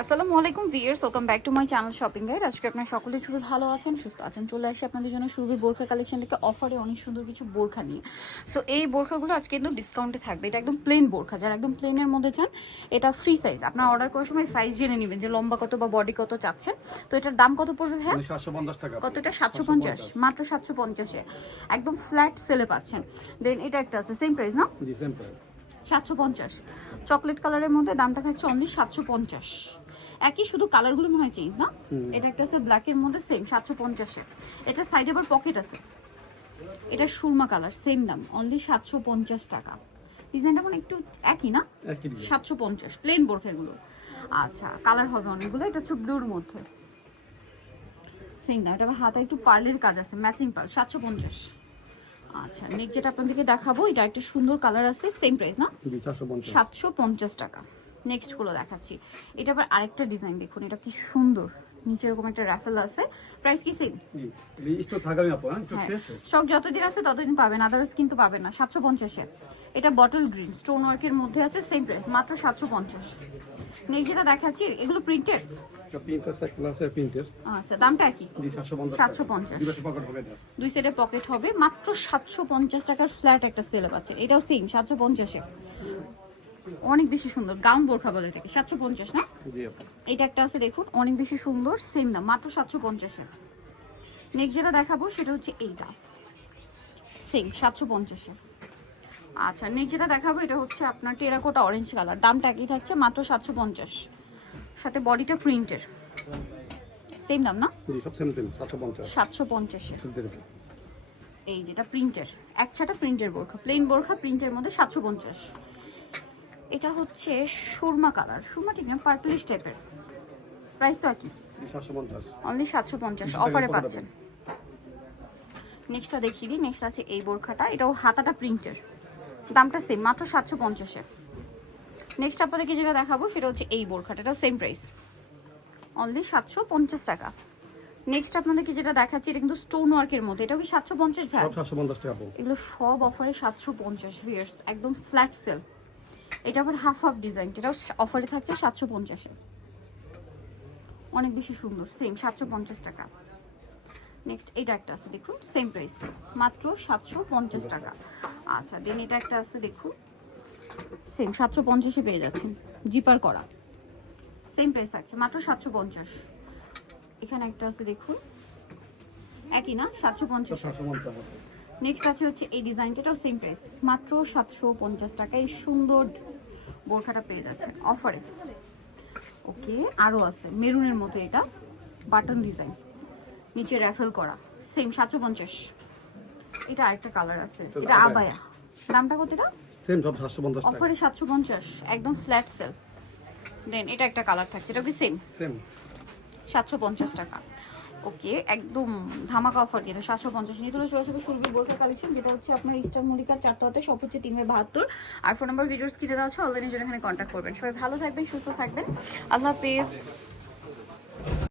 আসসালামু আলাইকুম viewers, welcome back to my channel shopping guide. আজকে আপনারা সকলেই খুবই ভালো আছেন, সুস্থ আছেন। চলে আসি আপনাদের জন্য সুরভি বোরখা কালেকশন থেকে অফারে অনেক সুন্দর কিছু বোরখা নিয়ে। সো এই বোরখাগুলো আজকে একদম ডিসকাউন্টে থাকবে। এটা একদম প্লেন বোরখা, যারা একদম প্লেনের মধ্যে চান এটা ফ্রি সাইজ। আপনারা অর্ডার করার সময় সাইজ জেনে নেবেন যে লম্বা কত বা বডি কত চাচ্ছেন। তো এটার দাম কত পড়বে ভাই? 750 টাকা। কত এটা? 750, মাত্র 750-এ একদম ফ্ল্যাট সেলে পাচ্ছেন। দেন এটা একটা আছে সেম প্রাইস না? জি সেম প্রাইস 750। চকলেট কালারের মধ্যে দামটা থাকছে অনলি 750। একই, শুধু কালারগুলো মনে হয় চেঞ্জ না? এটা একটা আছে ব্ল্যাকের মধ্যে সেম 750-এ। এটা সাইডে আবার পকেট আছে। এটা সুরমা কালার, সেম দাম অনলি 750 টাকা। ডিজাইনটা মানে একটু একই না? 750 প্লেন বোরখা এগুলো। আচ্ছা, কালার হবে অনেকগুলো। এটা হচ্ছে ব্লুর মধ্যে সেম দাম। এটা আবার হাতে একটু পার্লের কাজ আছে, ম্যাচিং পার্ল, 750। আচ্ছা, নেক্সট যেটা আপনাদেরকে দেখাবো এটা একটা সুন্দর কালার আছে, সেম প্রাইস না? জি 750 750 টাকা। নেক্সট গুলো দেখাচ্ছি। এটা আবার আরেকটা ডিজাইন দেখুন, এটা কি সুন্দর। নিচে এরকম একটা রাফেল আছে। প্রাইস কি সেম? জি স্টক থাকবে আপু, হ্যাঁ স্টক শেষ। স্টক যতদিন আছে ততদিন পাবেন, আদারস কিন্তু পাবেন না। 750-এ এটা বটল গ্রিন স্টোন ওয়ার্কের মধ্যে আছে, সেম প্রাইস মাত্র 750। নেক্সট যেটা দেখাচ্ছি এগুলো প্রিন্টেড। এটা প্রিন্ট আছে, ক্লাসের প্রিন্টের। আচ্ছা, দামটা কি? জি 750 750। দুটো পকেট হবে এটা। দুই সাইডে পকেট হবে, মাত্র 750 টাকার ফ্ল্যাট একটা সেল আছে। এটাও সেম 750-এ। অনেক বেশি সুন্দর, গাউন বোরখা বলে থেকে 750 না? জি আপু। এটা একটা আছে দেখুন, অনেক বেশি সুন্দর, সেম দাম মাত্র 750-এ। নেক্সট যেটা দেখাবো সেটা হচ্ছে এইটা, সেম 750-এ। আচ্ছা, নেক্সট যেটা দেখাবো এটা হচ্ছে আপনার টেরাকোটা অরেঞ্জ কালার, দামটা একই থাকছে মাত্র 750। সাথে বডিটা প্রিন্টের, সেম দাম না? জি সব সেম 750 750-এ। দেখুন এই যেটা প্রিন্টের, একছাটা প্রিন্টের বোরখা, প্লেন বোরখা প্রিন্টের মধ্যে 750। এটা হচ্ছে সুরমা কালার, সুরমা ঠিক না, পার্পলিশ টাইপের। প্রাইস তো একই, 750 অনলি 750 অফারে পাচ্ছেন। নেক্সটটা দেখিয়ে দিই। নেক্সট আছে এই বোরখাটা, এটাও হাতাটা প্রিন্টের, দামটা সেম মাত্র 750-এ। নেক্সট আপনাদেরকে যেটা দেখাবো সেটা হচ্ছে এই বোরখাটা, এটাও সেম প্রাইস অনলি 750 টাকা। নেক্সট আপনাদেরকে যেটা দেখাচ্ছি এটা কিন্তু স্টোন ওয়ার্কের মধ্যে, এটাও কি 750 ভাই? সব 750 টাকা আপু। এগুলো সব অফারে 750 ভিউয়ার্স, একদম ফ্ল্যাট সেল। এটা আবার হাফ হাফ ডিজাইন, এটাও অফারে থাকছে 750-এ। অনেক বেশি সুন্দর, সেম 750 টাকা। নেক্সট এটা একটা আছে দেখুন, সেম প্রাইস মাত্র 750 টাকা। আচ্ছা, দেন এটা একটা আছে দেখুন, সেম 750-এ পেয়ে যাচ্ছেন, জিপার করা, সেম প্রাইস থাকছে মাত্র 750। এখানে একটা আছে দেখুন, একই না? 750। 750 নেক্সট আছে হচ্ছে এই ডিজাইনটা, এটাও সেম প্রাইস মাত্র 750 টাকা। এই সুন্দর বোরখাটা পেয়ে যাচ্ছেন অফারে। ওকে, আরও আছে মেরুনের মধ্যে, এটা বাটন ডিজাইন, নিচে র্যাফেল করা, সেম 750। এটা আরেকটা কালার আছে, এটা আবায়া, দামটা কত? এটা সেম সব 750 টাকা অফারে 750, একদম ফ্ল্যাট সেল। দেন এটা একটা কালার থাকছে, এটা কি সেম সেম 750 টাকা। ওকে, একদম ধামাকা অফার কিন্তু 750 নিয়ে চলে আসবে সুরভি বোরখা কালেকশন, যেটা হচ্ছে আপনার ইস্টার্ন মল্লিকার 4 সব হচ্ছে 372। আর ফোন নাম্বার ভিডিওস কিনে দেওয়া আছে, অনলাইনের জন্য এখানে কন্ট্যাক্ট করবেন। সবাই ভালো থাকবেন, সুস্থ থাকবেন, আল্লাহ হাফেজ।